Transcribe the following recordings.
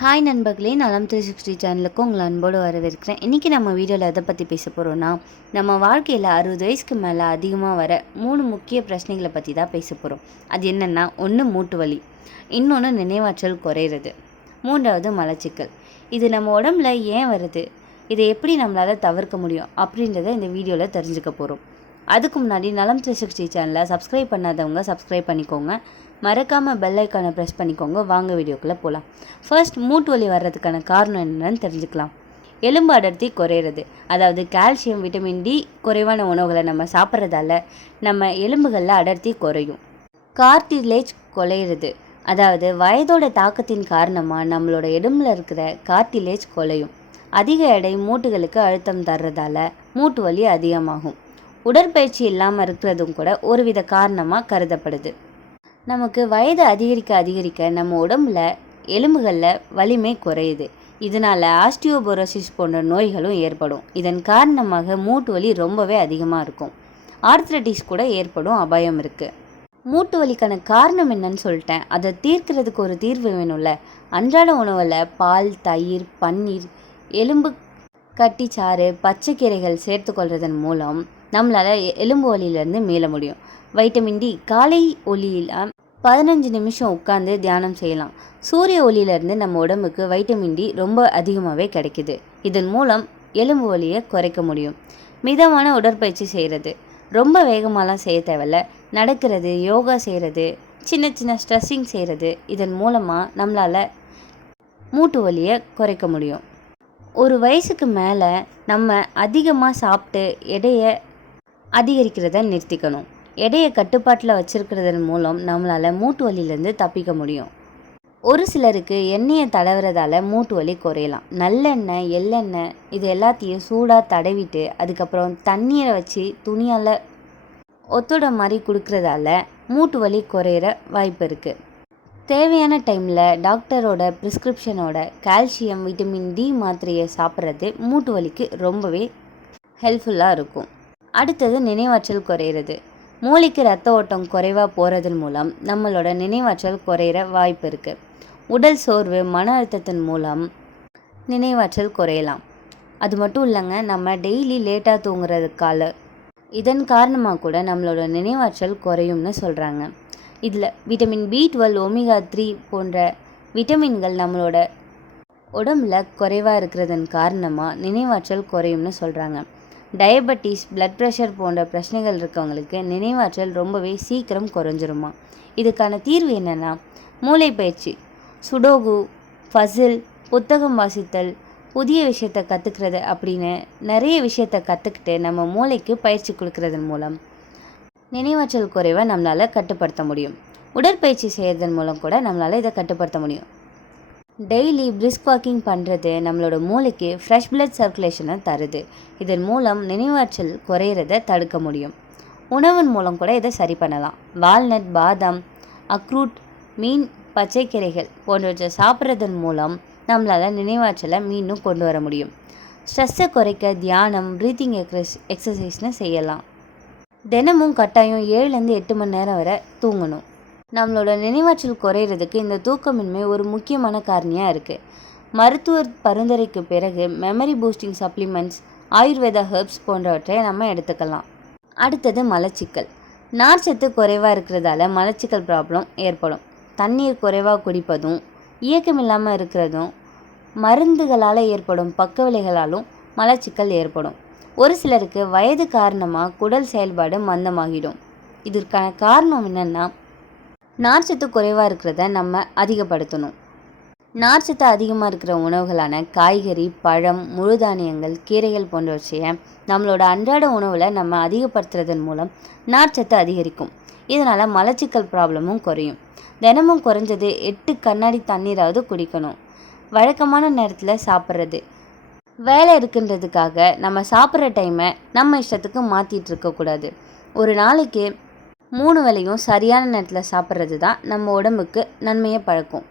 Hi நண்பர்களே நலம் three sixty சேனலுக்கு உங்களை அன்போடு வரவேற்கிறேன். இன்றைக்கி நம்ம வீடியோவில் எதை பற்றி பேச போகிறோன்னா நம்ம வாழ்க்கையில் அறுபது வயசுக்கு மேலே அதிகமாக வர மூணு முக்கிய பிரச்சனைகளை பற்றி தான் பேச போகிறோம் அது என்னென்னா ஒன்று மூட்டு வலி இன்னொன்று நினைவாற்றல் குறையிறது மூன்றாவது மலச்சிக்கல். இது நம்ம உடம்புல ஏன் வருது இதை எப்படி நம்மளால் தவிர்க்க முடியும் அப்படின்றத இந்த வீடியோவில் தெரிஞ்சுக்க போகிறோம் அதுக்கு முன்னாடி நலம் த்ரீ சிக்ஸ்டி சேனலை சப்ஸ்கிரைப் பண்ணாதவங்க சப்ஸ்கிரைப் பண்ணிக்கோங்க. மறக்காமல் பெல் ஐக்கானை ப்ரெஸ் பண்ணிக்கோங்க. வாங்க வீடியோக்குள்ளே போகலாம் ஃபர்ஸ்ட் மூட்டு வலி வர்றதுக்கான காரணம் என்னென்னு தெரிஞ்சுக்கலாம். எலும்பு அடர்த்தி குறையிறது. அதாவது கால்சியம் விட்டமின் டி குறைவான உணவுகளை நம்ம சாப்பிட்றதால நம்ம எலும்புகளில் அடர்த்தி குறையும். கார்டிலேஜ் குலையிறது. அதாவது வயதோட தாக்கத்தின் காரணமாக நம்மளோட எலும்பில் இருக்கிற கார்டிலேஜ் குலையும். அதிக எடை மூட்டுகளுக்கு அழுத்தம் தர்றதால மூட்டு வலி அதிகமாகும். உடற்பயிற்சி இல்லாமல் இருக்கிறதும் கூட ஒருவித காரணமாக கருதப்படுது. நமக்கு வயது அதிகரிக்க அதிகரிக்க நம்ம உடம்புல எலும்புகளில் வலிமை குறையுது. இதனால் ஆஸ்டியோபோரோசிஸ் போன்ற நோய்களும் ஏற்படும். இதன் காரணமாக மூட்டு வலி ரொம்பவே அதிகமாக இருக்கும். ஆர்த்ரட்டிஸ் கூட ஏற்படும் அபாயம் இருக்குது மூட்டு வலிக்கான காரணம் என்னன்னு சொல்லிட்டேன். அதை தீர்க்கிறதுக்கு ஒரு தீர்வு வேணும்ல. அன்றாட உணவில் பால் தயிர் பன்னீர் எலும்பு கட்டிச்சாறு பச்சைக்கீரைகள் சேர்த்துக்கொள்வதன் மூலம் நம்மளால் எலும்பு வலியிலேருந்து மீள முடியும். வைட்டமின் டி காலை ஒளியில் பதினஞ்சு நிமிஷம் உட்காந்து தியானம் செய்யலாம். சூரிய ஒளியிலேருந்து நம்ம உடம்புக்கு வைட்டமின் டி ரொம்ப அதிகமாகவே கிடைக்குது. இதன் மூலம் எலும்பு வலியை குறைக்க முடியும். மிதமான உடற்பயிற்சி செய்கிறது ரொம்ப வேகமாலாம் செய்ய தேவையில்ல. நடக்கிறது யோகா செய்கிறது சின்ன சின்ன ஸ்ட்ரெஸ்ஸிங் செய்கிறது இதன் மூலமாக நம்மளால் மூட்டு வலியை குறைக்க முடியும். ஒரு வயசுக்கு மேலே நம்ம அதிகமாக சாப்பிட்டு எடையை அதிகரிக்கிறத நிறுத்திக்கணும். எடையை கட்டுப்பாட்டில் வச்சுருக்கிறதன் மூலம் நம்மளால் மூட்டு வலியிலேருந்து தப்பிக்க முடியும். ஒரு சிலருக்கு எண்ணெயை தடவுறதால மூட்டு வலி குறையலாம். நல்லெண்ணெய் எள்ளெண்ணெய் இது எல்லாத்தையும் சூடாக தடவிட்டு அதுக்கப்புறம் தண்ணீரை வச்சு துணியால் ஒத்துட மாதிரி கொடுக்கறதால மூட்டு வலி குறையிற வாய்ப்பு இருக்குது தேவையான டைமில் டாக்டரோட ப்ரிஸ்கிரிப்ஷனோட கால்சியம் விட்டமின் டி மாத்திரையை சாப்பிட்றது மூட்டு வலிக்கு ரொம்பவே ஹெல்ப்ஃபுல்லாக இருக்கும். அடுத்தது நினைவாற்றல் குறையிறது. மூளைக்கு ரத்த ஓட்டம் குறைவாக போகிறதன் மூலம் நம்மளோட நினைவாற்றல் குறையிற வாய்ப்பு இருக்குது உடல் சோர்வு மன அழுத்தத்தின் மூலம் நினைவாற்றல் குறையலாம். அது மட்டும் இல்லைங்க நம்ம டெய்லி லேட்டாக தூங்குறதுக்கால இதன் காரணமாக கூட நம்மளோட நினைவாற்றல் குறையும்னு சொல்கிறாங்க இதில் vitamin B twelve omega three போன்ற விட்டமின்கள் நம்மளோட உடம்புல குறைவாக இருக்கிறதன் காரணமாக நினைவாற்றல் குறையும்னு சொல்கிறாங்க டயபெட்டிஸ் பிளட் ப்ரெஷர் போன்ற பிரச்சனைகள் இருக்கவங்களுக்கு நினைவாற்றல் ரொம்பவே சீக்கிரம் குறைஞ்சிருமா? இதுக்கான தீர்வு என்னென்னா மூளை பயிற்சி சுடோகு ஃபசில் புத்தகம் வாசித்தல் புதிய விஷயத்தை கற்றுக்கிறது அப்படின்னு நிறைய விஷயத்தை கற்றுக்கிட்டு நம்ம மூளைக்கு பயிற்சி கொடுக்கறதன் மூலம். நினைவாற்றல் குறைவை நம்மளால் கட்டுப்படுத்த முடியும். உடற்பயிற்சி செய்கிறதன் மூலம் கூட நம்மளால் இதை கட்டுப்படுத்த முடியும். டெய்லி பிரிஸ்க் வாக்கிங் பண்ணுறது நம்மளோட மூளைக்கு ஃப்ரெஷ் பிளட் சர்க்குலேஷனை தருது. இதன் மூலம் நினைவாற்றல் குறையிறத தடுக்க முடியும். உணவின் மூலம் கூட இதை சரி பண்ணலாம். வால்நட் பாதாம் அக்ரூட் மீன் பச்சைக்கீரைகள் போன்றவற்றை சாப்பிட்றதன் மூலம் நம்மளால் நினைவாற்றலை மீண்டும் கொண்டு வர முடியும். ஸ்ட்ரெஸ்ஸை குறைக்க தியானம் ப்ரீத்திங் எக்ஸஸ் எக்ஸசைஸ்னு செய்யலாம். தினமும் கட்டாயம் ஏழுலேருந்து எட்டு மணி நேரம் வரை தூங்கணும். நம்மளோட நினைவாற்றல் குறையிறதுக்கு இந்த தூக்கமின்மை ஒரு முக்கியமான காரணியாக இருக்குது மருத்துவர் பரிந்துரைக்கு பிறகு memory boosting supplements Ayurveda herbs போன்றவற்றை நம்ம எடுத்துக்கலாம். அடுத்தது மலச்சிக்கல். நார்ச்சத்து குறைவாக இருக்கிறதால மலச்சிக்கல் ப்ராப்ளம் ஏற்படும். தண்ணீர் குறைவாக குடிப்பதும் இயக்கம் இல்லாமல் இருக்கிறதும் மருந்துகளால் ஏற்படும் பக்க விலைகளாலும் மலச்சிக்கல் ஏற்படும். ஒரு சிலருக்கு வயது காரணமாக குடல் செயல்பாடு மந்தமாகிடும். இதற்கான காரணம் என்னென்னா நார்ச்சத்து குறைவாக இருக்கிறத நம்ம அதிகப்படுத்தணும். நார்ச்சத்து அதிகமாக இருக்கிற உணவுகளான காய்கறி பழம் முழு தானியங்கள் கீரைகள் போன்றவற்றைய நம்மளோட அன்றாட உணவில் நம்ம அதிகப்படுத்துறதன் மூலம் நார்ச்சத்து அதிகரிக்கும். இதனால் மலச்சிக்கல் ப்ராப்ளமும் குறையும். தினமும் குறைஞ்சது எட்டு கண்ணாடி தண்ணீராவது குடிக்கணும். வழக்கமான நேரத்தில் சாப்பிட்றது. வேலை இருக்குன்றதுக்காக நம்ம சாப்பிட்ற டைமை நம்ம இஷ்டத்துக்கு மாற்றிட்டு இருக்கக்கூடாது. ஒரு நாளைக்கு மூணு வேலையும் சரியான நேரத்தில் சாப்பிட்றது தான் நம்ம உடம்புக்கு நன்மையை பழக்கும்.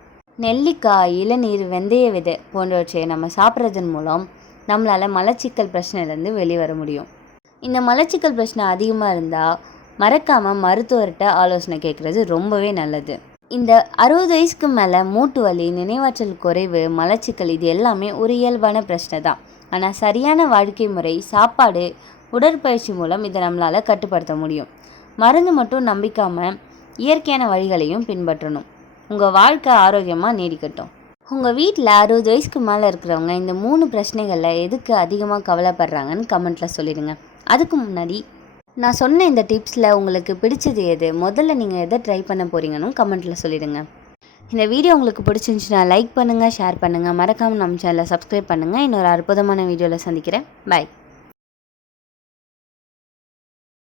நெல்லிக்காய் இளநீர் வெந்தய விதை போன்றவற்றை நம்ம சாப்பிட்றதன் மூலம் நம்மளால் மலச்சிக்கல் பிரச்சனையிலேருந்து வெளிவர முடியும். இந்த மலச்சிக்கல் பிரச்சனை அதிகமாக இருந்தால் மறக்காமல் மருத்துவர்கிட்ட ஆலோசனை கேட்குறது ரொம்பவே நல்லது. இந்த அறுபது வயசுக்கு மேலே மூட்டு வலி நினைவாற்றல் குறைவு மலச்சிக்கல் இது எல்லாமே ஒரு இயல்பான பிரச்சனை தான். ஆனால் சரியான வாழ்க்கை முறை சாப்பாடு உடற்பயிற்சி மூலம் இதை நம்மளால் கட்டுப்படுத்த முடியும். மருந்து மட்டும் நம்பிக்காமல் இயற்கையான வழிகளையும் பின்பற்றணும். உங்கள் வாழ்க்கை ஆரோக்கியமாக நீடிக்கட்டும். உங்கள் வீட்டில் அறுபது வயசுக்கு மேலே இருக்கிறவங்க இந்த மூணு பிரச்சனைகளில் எதுக்கு அதிகமாக கவலைப்படுறாங்கன்னு கமெண்ட்டில் சொல்லிடுங்க. அதுக்கு முன்னாடி நான் சொன்ன இந்த டிப்ஸில் உங்களுக்கு பிடிச்சது எது? முதல்ல நீங்கள் எதை ட்ரை பண்ண போகிறீங்கன்னு கமெண்ட்டில் சொல்லிடுங்க. இந்த வீடியோ உங்களுக்கு பிடிச்சிருந்துச்சுன்னா லைக் பண்ணுங்கள் ஷேர் பண்ணுங்கள் மறக்காமல் நம்ம சேனலை சப்ஸ்கிரைப் பண்ணுங்கள் இன்னொரு அற்புதமான வீடியோவில் சந்திக்கிறேன். பாய்